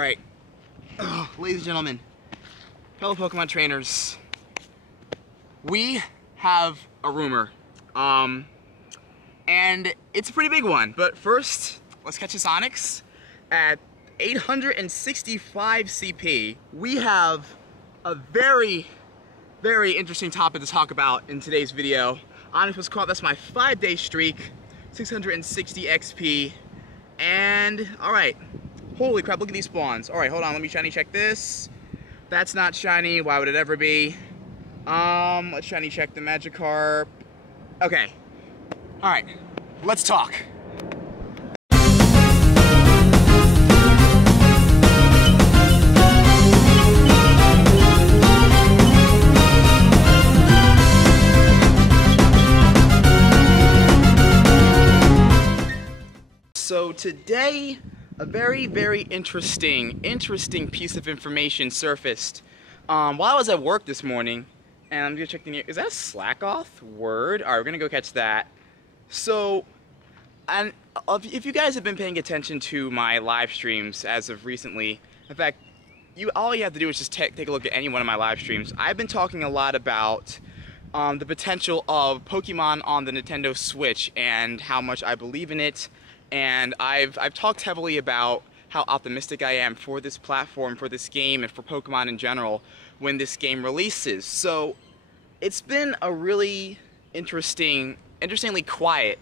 Alright, ladies and gentlemen, fellow Pokemon trainers, we have a rumor, and it's a pretty big one, but first, let's catch this Onix. At 865 CP, we have a very, very interesting topic to talk about in today's video. Onix was caught, that's my 5-day streak, 660 XP, and alright. Holy crap, look at these spawns. Alright, hold on, let me shiny check this. That's not shiny, why would it ever be? Let's shiny check the Magikarp. Okay. Alright, let's talk. So today, a very, very interesting piece of information surfaced while I was at work this morning, and I'm gonna check the news. Is that a Slackoth word? All right, we're gonna go catch that. So, and if you guys have been paying attention to my live streams as of recently, in fact, all you have to do is just take a look at any one of my live streams. I've been talking a lot about the potential of Pokemon on the Nintendo Switch and how much I believe in it. And I've talked heavily about how optimistic I am for this platform, for this game, and for Pokemon in general when this game releases. So it's been a really interestingly quiet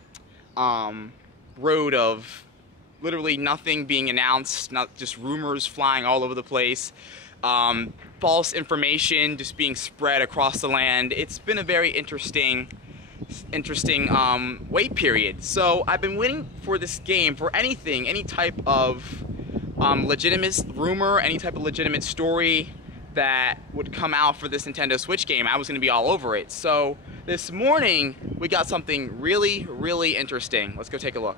road of literally nothing being announced, not just rumors flying all over the place, false information just being spread across the land. It's been a very interesting wait period. So I've been waiting for this game, for anything, any type of legitimate rumor, any type of legitimate story that would come out for this Nintendo Switch game. I was going to be all over it. So this morning we got something really, really interesting. Let's go take a look.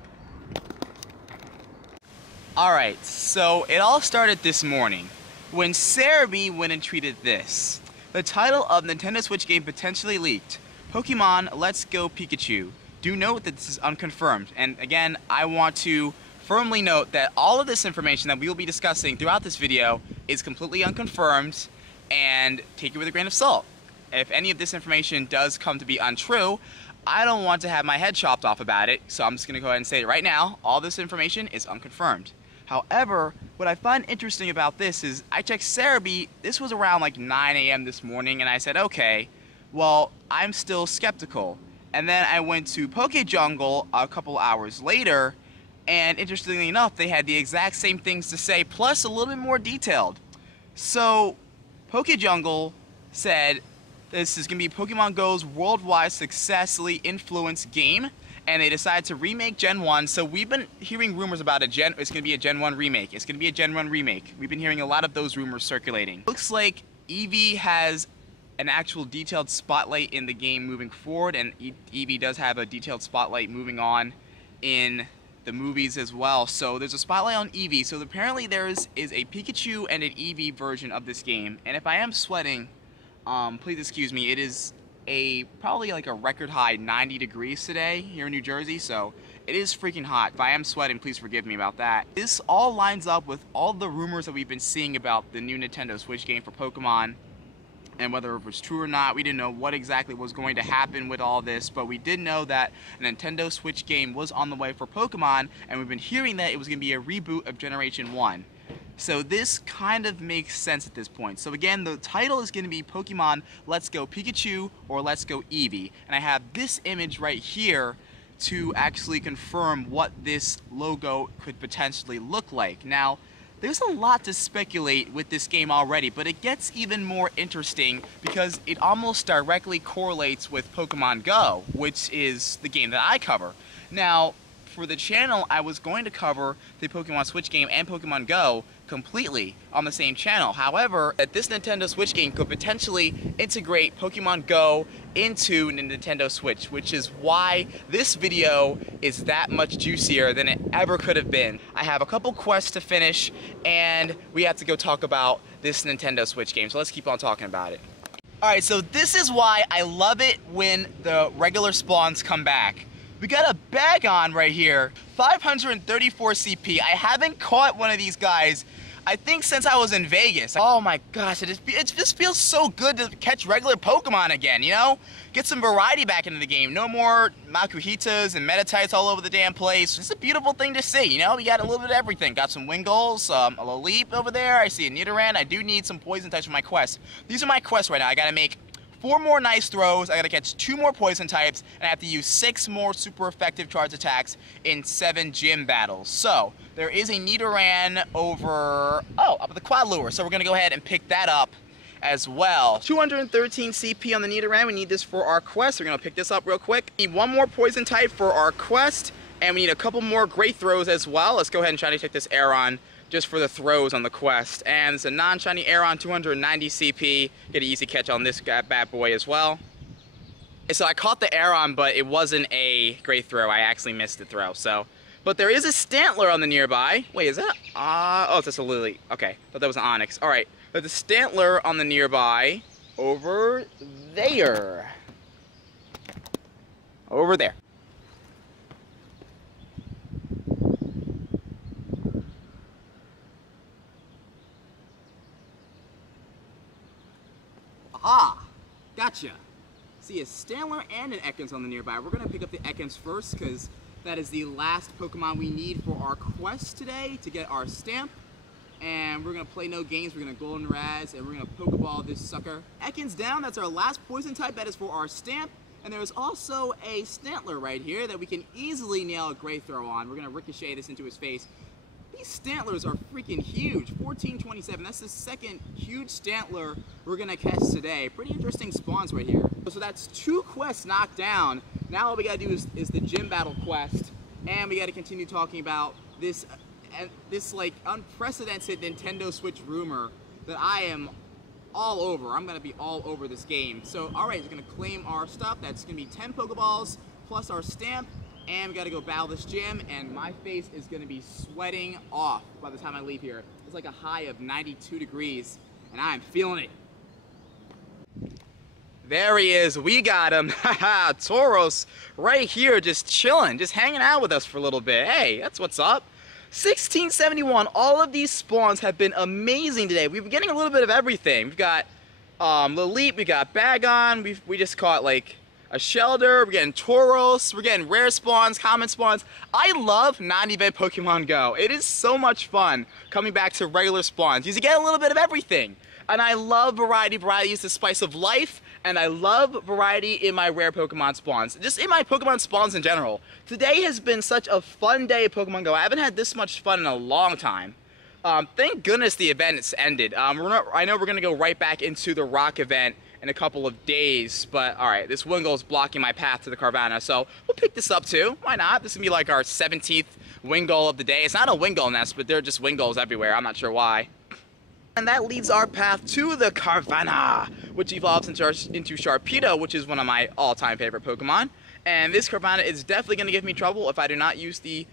Alright, so it all started this morning when Cerebi went and tweeted this. The title of Nintendo Switch game potentially leaked. Pokemon Let's Go Pikachu. Do note that this is unconfirmed, and again, I want to firmly note that all of this information that we will be discussing throughout this video is completely unconfirmed, and take it with a grain of salt. If any of this information does come to be untrue, I don't want to have my head chopped off about it, so I'm just going to go ahead and say it right now, all this information is unconfirmed. However, what I find interesting about this is, I checked Cerebi, this was around like 9 AM this morning, and I said, okay, well, I'm still skeptical. And then I went to PokeJungle a couple hours later, and interestingly enough, they had the exact same things to say, plus a little bit more detailed. So, PokeJungle said this is going to be Pokemon Go's worldwide successfully influenced game, and they decided to remake Gen 1, so we've been hearing rumors about it's going to be a Gen 1 remake. It's going to be a Gen 1 remake. We've been hearing a lot of those rumors circulating. Looks like Eevee has an actual detailed spotlight in the game moving forward, and Eevee does have a detailed spotlight moving on in the movies as well. So there's a spotlight on Eevee, so apparently there is a Pikachu and an Eevee version of this game, and if I am sweating, please excuse me. It is probably like a record high 90 degrees today here in New Jersey, so it is freaking hot. If I am sweating, please forgive me about that. This all lines up with all the rumors that we've been seeing about the new Nintendo Switch game for Pokemon, and whether it was true or not. We didn't know what exactly was going to happen with all this, but we did know that a Nintendo Switch game was on the way for Pokemon, and we've been hearing that it was going to be a reboot of Generation 1. So this kind of makes sense at this point. So again, the title is going to be Pokemon Let's Go Pikachu or Let's Go Eevee, and I have this image right here to actually confirm what this logo could potentially look like. Now, there's a lot to speculate with this game already, but it gets even more interesting because it almost directly correlates with Pokemon Go, which is the game that I cover. Now, for the channel, I was going to cover the Pokemon Switch game and Pokemon Go completely on the same channel. However, this Nintendo Switch game could potentially integrate Pokemon Go into the Nintendo Switch, which is why this video is that much juicier than it ever could have been. I have a couple quests to finish, and we have to go talk about this Nintendo Switch game, so let's keep on talking about it. Alright, so this is why I love it when the regular spawns come back. We got a Bagon right here, 534 CP. I haven't caught one of these guys I think since I was in Vegas. Oh my gosh, it just feels so good to catch regular Pokemon again, you know? Get some variety back into the game. No more Makuhitas and Meditites all over the damn place. It's a beautiful thing to see, you know? We got a little bit of everything. Got some Wingulls, a Laleep over there. I see a Nidoran. I do need some Poison types for my quest. These are my quests right now. I gotta make 4 more nice throws, I gotta catch 2 more poison types, and I have to use 6 more super effective charge attacks in 7 gym battles. So, there is a Nidoran over, up at the Quadlure, so we're gonna go ahead and pick that up as well. 213 CP on the Nidoran, we need this for our quest, we're gonna pick this up real quick. We need 1 more poison type for our quest, and we need a couple more great throws as well. Let's go ahead and try to take this Aeron just for the throws on the quest. And it's a non-shiny Aeron, 290 CP. Get an easy catch on this bad boy as well. So I caught the Aeron, but it wasn't a great throw. I actually missed the throw, so. But there is a Stantler on the nearby. Wait, is that? Oh, it's just a Lily. Okay, thought that was an Onix. All right, there's a Stantler on the nearby over there. Over there. Aha! Gotcha! See a Stantler and an Ekans on the nearby. We're going to pick up the Ekans first because that is the last Pokemon we need for our quest today to get our stamp. And we're going to play no games. We're going to Golden Raz and we're going to Pokeball this sucker. Ekans down. That's our last poison type. That is for our stamp. And there's also a Stantler right here that we can easily nail a Great Throw on. We're going to ricochet this into his face. These Stantlers are freaking huge. 1427. That's the second huge Stantler we're going to catch today. Pretty interesting spawns right here. So that's 2 quests knocked down. Now all we got to do is the gym battle quest. And we got to continue talking about this like unprecedented Nintendo Switch rumor that I am all over. I'm going to be all over this game. So alright, we're going to claim our stuff. That's going to be 10 Pokeballs plus our stamp. And we gotta go battle this gym, and my face is gonna be sweating off by the time I leave here. It's like a high of 92 degrees, and I'm feeling it. There he is, we got him. Haha, Tauros right here just chilling, just hanging out with us for a little bit. Hey, that's what's up. 1671, all of these spawns have been amazing today. We've been getting a little bit of everything. We've got Laleep, we got Bagon, we just caught like a Shelder, we're getting Tauros, we're getting rare spawns, common spawns. I love non-event Pokemon Go. It is so much fun coming back to regular spawns. You get a little bit of everything. And I love variety. Variety is the spice of life, and I love variety in my rare Pokemon spawns. Just in my Pokemon spawns in general. Today has been such a fun day of Pokemon Go. I haven't had this much fun in a long time. Thank goodness the event has ended. I know we're going to go right back into the Rock event in a couple of days, but alright, this Wingull is blocking my path to the Carvanha, so we'll pick this up too. Why not? This is going to be like our 17th Wingull of the day. It's not a Wingull nest, but there are just Wingulls everywhere. I'm not sure why. And that leads our path to the Carvanha, which evolves into Sharpedo, which is one of my all-time favorite Pokemon. And this Carvanha is definitely going to give me trouble if I do not use the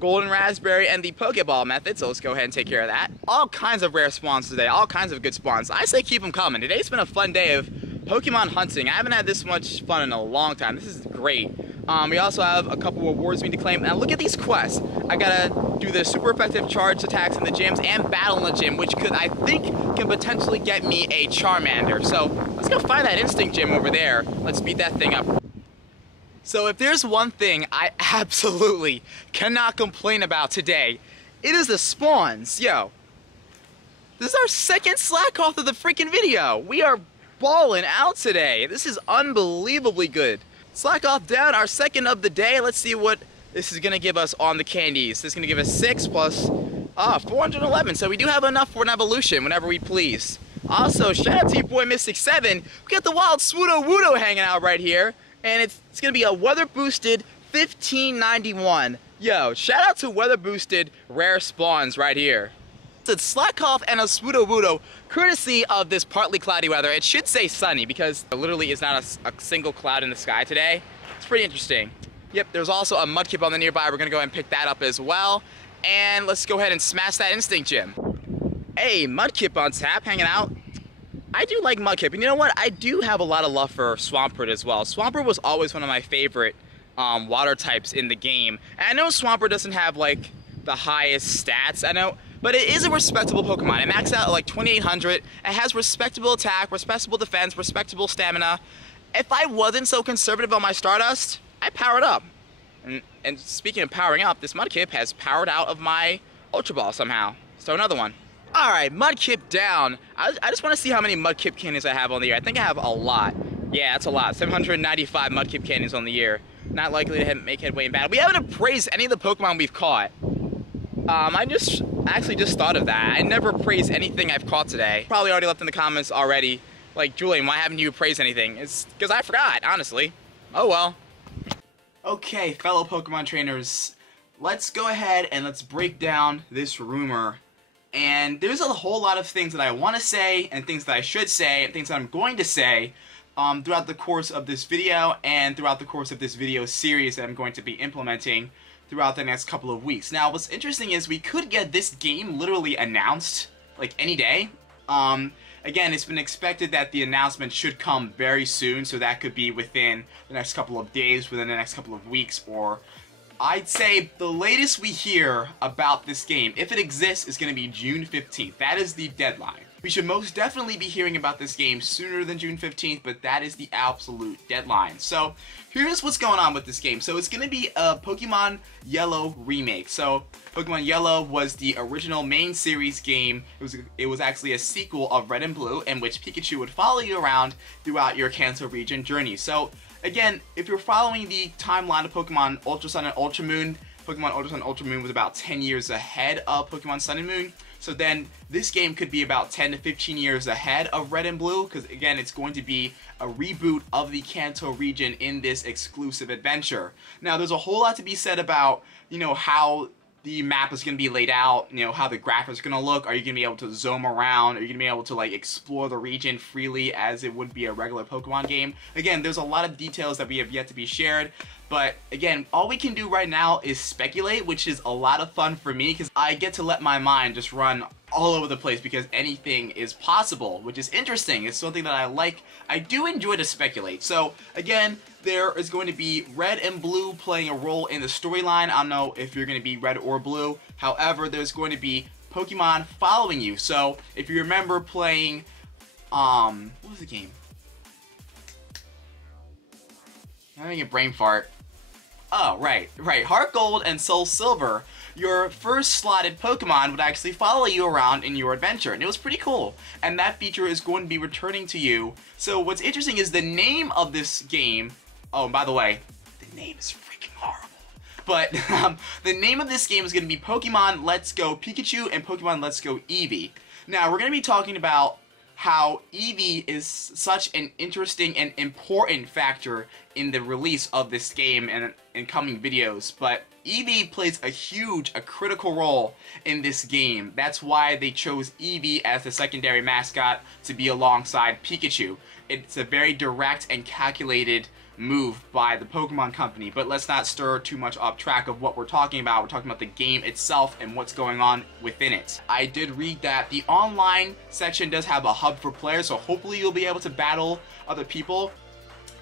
Golden Raspberry and the Pokeball method, so let's go ahead and take care of that. All kinds of rare spawns today, all kinds of good spawns. I say keep them coming. Today's been a fun day of Pokemon hunting. I haven't had this much fun in a long time. This is great. We also have a couple rewards we need to claim. Now look at these quests. I gotta do the super effective charge attacks in the gyms and battle in the gym, which I think can potentially get me a Charmander. So let's go find that Instinct Gym over there. Let's beat that thing up. So if there's one thing I absolutely cannot complain about today, it is the spawns. Yo, this is our second slack off of the freaking video. We are balling out today. This is unbelievably good. Slack off down, our second of the day. Let's see what this is gonna give us on the candies. This is gonna give us 6 plus 411. So we do have enough for an evolution whenever we please. Also, shout out to your boy Mystic7. We got the wild Swoodo hanging out right here. And it's going to be a weather boosted 1591. Yo, shout out to weather boosted rare spawns right here. It's a Slakoth and a Swoodo courtesy of this partly cloudy weather. It should say sunny because there literally is not a single cloud in the sky today. It's pretty interesting. Yep, there's also a Mudkip on the nearby. We're going to go ahead and pick that up as well. And let's go ahead and smash that Instinct Gym. Hey, Mudkip on tap, hanging out. I do like Mudkip, and you know what? I do have a lot of love for Swampert as well. Swampert was always one of my favorite water types in the game. And I know Swampert doesn't have like the highest stats, I know, but it is a respectable Pokemon. It maxed out at like 2,800. It has respectable attack, respectable defense, respectable stamina. If I wasn't so conservative on my Stardust, I'd power it up. And speaking of powering up, this Mudkip has powered out of my Ultra Ball somehow. So another one. Alright, Mudkip down. I just want to see how many Mudkip cannons I have on the year. I think I have a lot. Yeah, that's a lot. 795 Mudkip cannons on the year. Not likely to make headway in battle. We haven't appraised any of the Pokemon we've caught. I actually just thought of that. I never praised anything I've caught today. Probably already left in the comments already. Like, Julian, why haven't you appraised anything? It's because I forgot, honestly. Oh well. Okay, fellow Pokemon trainers, let's go ahead and let's break down this rumor. And there's a whole lot of things that I want to say, and things that I should say, and things that I'm going to say throughout the course of this video, and throughout the course of this video series that I'm going to be implementing throughout the next couple of weeks. Now, what's interesting is we could get this game literally announced, like, any day. Again, it's been expected that the announcement should come very soon, so that could be within the next couple of days, within the next couple of weeks, or I'd say the latest we hear about this game, if it exists, is going to be June 15th. That is the deadline. We should most definitely be hearing about this game sooner than June 15th, but that is the absolute deadline. So here's what's going on with this game. So it's going to be a Pokemon Yellow remake. So Pokemon Yellow was the original main series game. It was actually a sequel of Red and Blue, in which Pikachu would follow you around throughout your Kanto region journey. So again, if you're following the timeline of Pokemon Ultra Sun and Ultra Moon, Pokemon Ultra Sun and Ultra Moon was about 10 years ahead of Pokemon Sun and Moon. So then this game could be about 10 to 15 years ahead of Red and Blue, because again, it's going to be a reboot of the Kanto region in this exclusive adventure. Now, there's a whole lot to be said about, you know, how the map is going to be laid out, you know, how the graphics are going to look. Are you going to be able to zoom around? Are you going to be able to, like, explore the region freely as it would be a regular Pokemon game? Again, there's a lot of details that we have yet to be shared. But again, all we can do right now is speculate, which is a lot of fun for me because I get to let my mind just run all over the place because anything is possible, which is interesting. It's something that I like. I do enjoy to speculate. So again, there is going to be Red and Blue playing a role in the storyline. I don't know if you're going to be Red or Blue. However, there's going to be Pokemon following you. So if you remember playing, what was the game? I'm having a brain fart. Oh, right. Heart Gold and Soul Silver, your first slotted Pokemon would actually follow you around in your adventure, and it was pretty cool. And that feature is going to be returning to you. So what's interesting is the name of this game. Oh, and by the way, the name is freaking horrible. But the name of this game is going to be Pokemon Let's Go Pikachu and Pokemon Let's Go Eevee. Now, we're going to be talking about how Eevee is such an interesting and important factor in the release of this game and in coming videos, but Eevee plays a critical role in this game. That's why they chose Eevee as the secondary mascot to be alongside Pikachu. It's a very direct and calculated move by the Pokemon Company, but let's not stir too much off track of what we're talking about. We're talking about the game itself and what's going on within it. I did read that the online section does have a hub for players, so hopefully you'll be able to battle other people.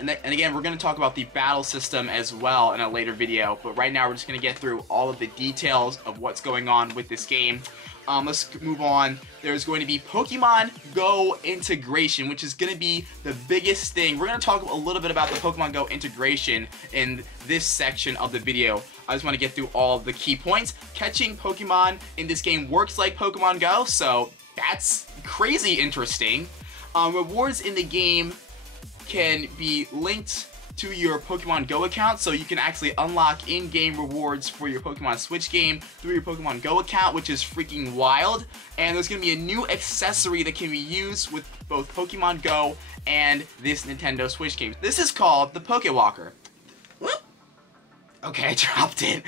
And again, we're going to talk about the battle system as well in a later video, but right now we're just going to get through all of the details of what's going on with this game. Let's move on. There's going to be Pokemon Go integration, which is going to be the biggest thing. We're going to talk a little bit about the Pokemon Go integration in this section of the video. I just want to get through all of the key points. Catching Pokemon in this game works like Pokemon Go, so that's crazy interesting. Rewards in the game can be linked to your Pokemon Go account, so you can actually unlock in-game rewards for your Pokemon Switch game through your Pokemon Go account, which is freaking wild. And there's going to be a new accessory that can be used with both Pokemon Go and this Nintendo Switch game. This is called the Pokewalker. Okay, I dropped it.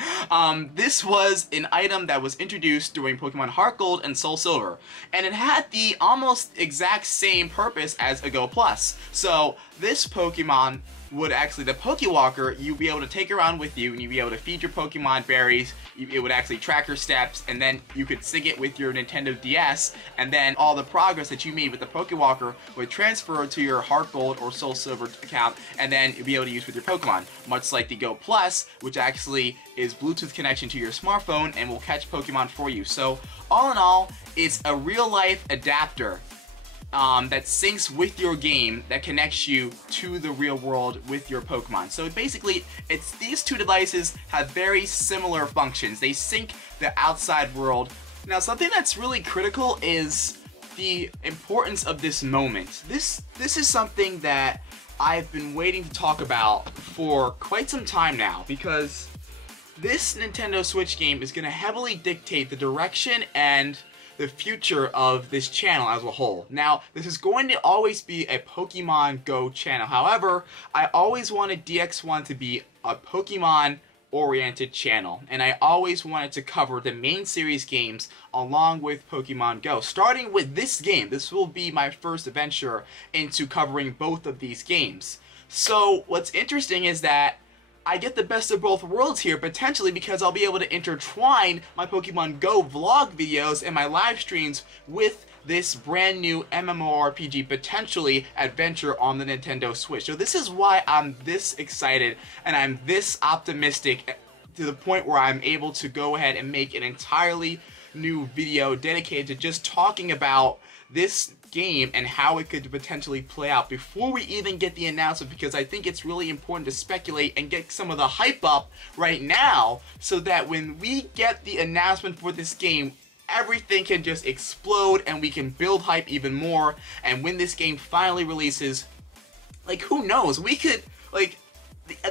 This was an item that was introduced during Pokemon Heart Gold and Soul Silver, and it had the almost exact same purpose as a Go Plus. So this Pokemon would actually, the Pokewalker, you'd be able to take around with you, and you'd be able to feed your Pokemon berries. It would actually track your steps, and then you could sync it with your Nintendo DS, and then all the progress that you made with the Pokewalker would transfer to your Heart Gold or Soul Silver account, and then you'd be able to use with your Pokemon. Much like the Go Plus, which actually is Bluetooth connection to your smartphone and will catch Pokemon for you. So all in all, it's a real-life adapter that syncs with your game, that connects you to the real world with your Pokemon. So basically, these two devices have very similar functions. They sync the outside world. Now, something that's really critical is the importance of this moment. This is something that I've been waiting to talk about for quite some time now, because this Nintendo Switch game is going to heavily dictate the direction and the future of this channel as a whole. Now, this is going to always be a Pokemon Go channel. However, I always wanted DX1 to be a Pokemon-oriented channel, and I always wanted to cover the main series games along with Pokemon Go. Starting with this game, this will be my first venture into covering both of these games. So, what's interesting is that I get the best of both worlds here, potentially, because I'll be able to intertwine my Pokemon Go vlog videos and my live streams with this brand new MMORPG, potentially, adventure on the Nintendo Switch. So this is why I'm this excited and I'm this optimistic, to the point where I'm able to go ahead and make an entirely new video dedicated to just talking about this game and how it could potentially play out before we even get the announcement, because I think it's really important to speculate and get some of the hype up right now, so that when we get the announcement for this game, everything can just explode and we can build hype even more. And when this game finally releases, like, who knows, we could, like,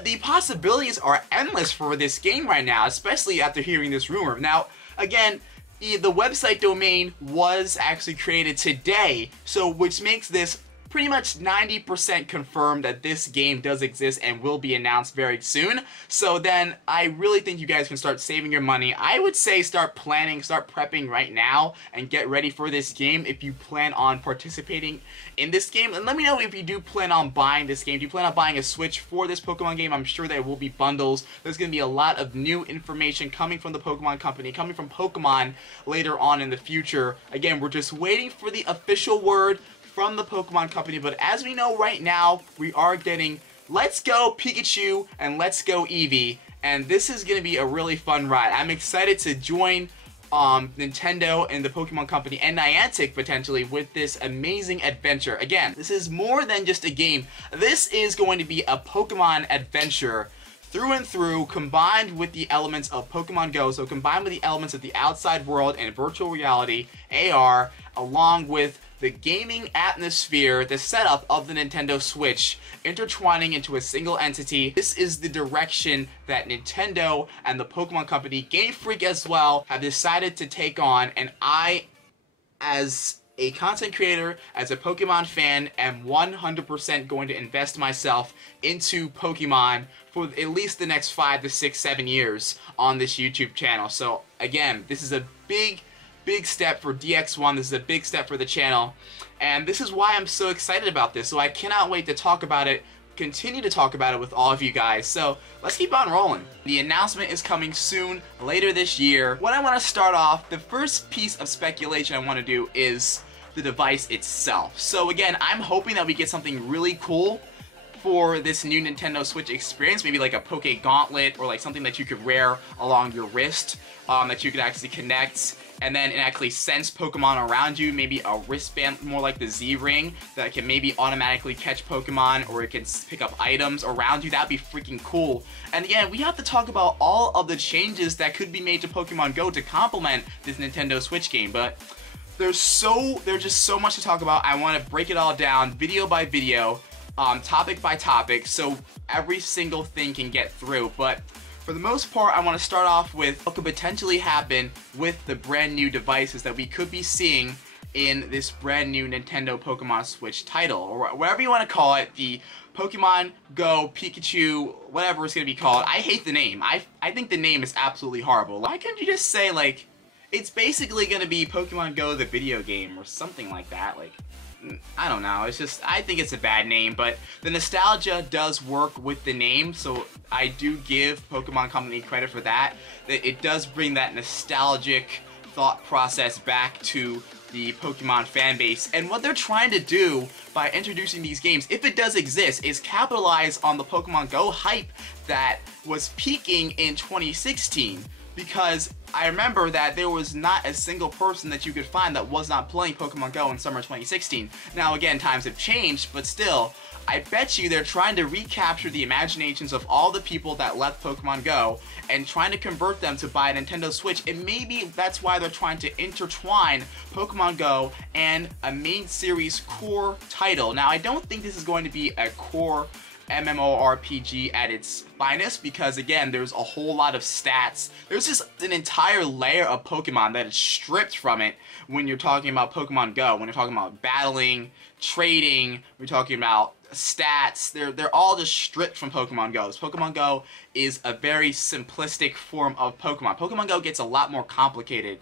the possibilities are endless for this game right now, especially after hearing this rumor. Now, again, the website domain was actually created today, so which makes this pretty much 90% confirmed that this game does exist and will be announced very soon. So then I really think you guys can start saving your money. I would say start planning, start prepping right now and get ready for this game if you plan on participating in this game. And let me know if you do plan on buying this game. Do you plan on buying a Switch for this Pokemon game? I'm sure there will be bundles. There's going to be a lot of new information coming from the Pokemon Company, coming from Pokemon later on in the future. Again, we're just waiting for the official word from the Pokemon Company, but as we know right now, we are getting Let's Go Pikachu and Let's Go Eevee, and this is going to be a really fun ride. I'm excited to join Nintendo and the Pokemon Company and Niantic potentially with this amazing adventure. Again, this is more than just a game. This is going to be a Pokemon adventure through and through, combined with the elements of Pokemon Go, so combined with the elements of the outside world and virtual reality, AR, along with the gaming atmosphere, the setup of the Nintendo Switch, intertwining into a single entity. This is the direction that Nintendo and the Pokemon Company, Game Freak as well, have decided to take on, and I, as a content creator, as a Pokemon fan, am 100% going to invest myself into Pokemon for at least the next 5 to 6, 7 years on this YouTube channel. So again, this is a big step for DX1, this is a big step for the channel, and this is why I'm so excited about this. So I cannot wait to talk about it, continue to talk about it with all of you guys. So let's keep on rolling. The announcement is coming soon, later this year. What I want to start off, the first piece of speculation I want to do is the device itself. So again, I'm hoping that we get something really cool for this new Nintendo Switch experience, maybe like a Poke Gauntlet or like something that you could wear along your wrist that you could actually connect and then it actually sense Pokemon around you, maybe a wristband more like the Z-Ring that can maybe automatically catch Pokemon, or it can pick up items around you. That'd be freaking cool. And again, we have to talk about all of the changes that could be made to Pokemon Go to complement this Nintendo Switch game, but there's just so much to talk about. I want to break it all down video by video, topic by topic, so every single thing can get through. But for the most part, I want to start off with what could potentially happen with the brand new devices that we could be seeing in this brand new Nintendo Pokemon Switch title, or whatever you want to call it, the Pokemon Go Pikachu, whatever it's going to be called. I hate the name. I think the name is absolutely horrible. Why couldn't you just say, like, it's basically going to be Pokemon Go the video game or something like that? Like, I don't know, it's just, I think it's a bad name, but the nostalgia does work with the name, so I do give Pokemon Company credit for that. It does bring that nostalgic thought process back to the Pokemon fan base, and what they're trying to do by introducing these games, if it does exist, is capitalize on the Pokemon Go hype that was peaking in 2016. Because I remember that there was not a single person that you could find that was not playing Pokemon Go in summer 2016. Now again, times have changed, but still, I bet you they're trying to recapture the imaginations of all the people that left Pokemon Go and trying to convert them to buy a Nintendo Switch, and maybe that's why they're trying to intertwine Pokemon Go and a main series core title. Now I don't think this is going to be a core MMORPG at its finest, because again, there's a whole lot of stats. There's just an entire layer of Pokemon that is stripped from it when you're talking about Pokemon Go. When you're talking about battling, trading, we're talking about stats, they're all just stripped from Pokemon Go. Pokemon Go is a very simplistic form of Pokemon. Pokemon Go gets a lot more complicated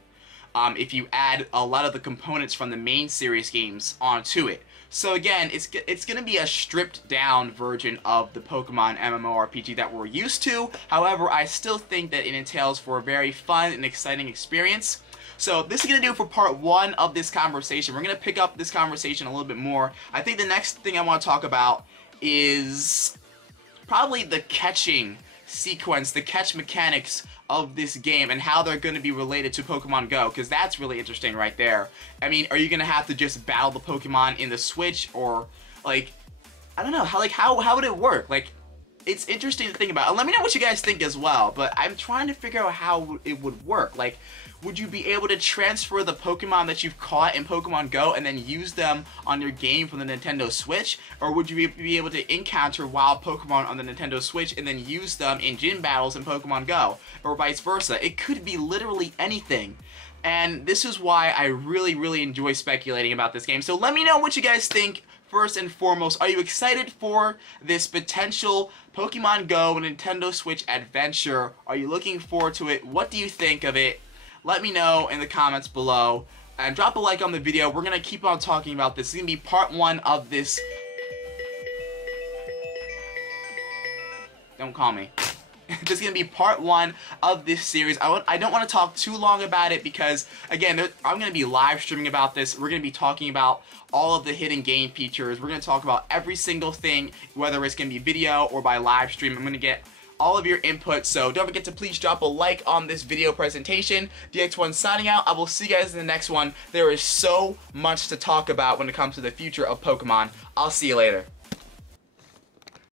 if you add a lot of the components from the main series games onto it. So again, it's going to be a stripped down version of the Pokemon MMORPG that we're used to. However, I still think that it entails for a very fun and exciting experience. So this is going to do it for part 1 of this conversation. We're going to pick up this conversation a little bit more. I think the next thing I want to talk about is probably the catching sequence, the catch mechanics of this game and how they're going to be related to Pokemon Go, because that's really interesting right there. I mean, are you going to have to just battle the Pokemon in the Switch, or like, I don't know, how would it work? Like, it's interesting to think about. And let me know what you guys think as well, but I'm trying to figure out how it would work. Like, would you be able to transfer the Pokemon that you've caught in Pokemon Go and then use them on your game from the Nintendo Switch? Or would you be able to encounter wild Pokemon on the Nintendo Switch and then use them in gym battles in Pokemon Go? Or vice versa. It could be literally anything. And this is why I really enjoy speculating about this game. So let me know what you guys think. First and foremost, are you excited for this potential Pokemon Go Nintendo Switch adventure? Are you looking forward to it? What do you think of it? Let me know in the comments below. And drop a like on the video. We're going to keep on talking about this. This is going to be part 1 of this. Don't call me. This is going to be part 1 of this series. I don't want to talk too long about it because, again, I'm going to be live streaming about this. We're going to be talking about all of the hidden game features. We're going to talk about every single thing, whether it's going to be video or by live stream. I'm going to get all of your input, so don't forget to please drop a like on this video presentation. DX1 signing out. I will see you guys in the next one. There is so much to talk about when it comes to the future of Pokemon. I'll see you later.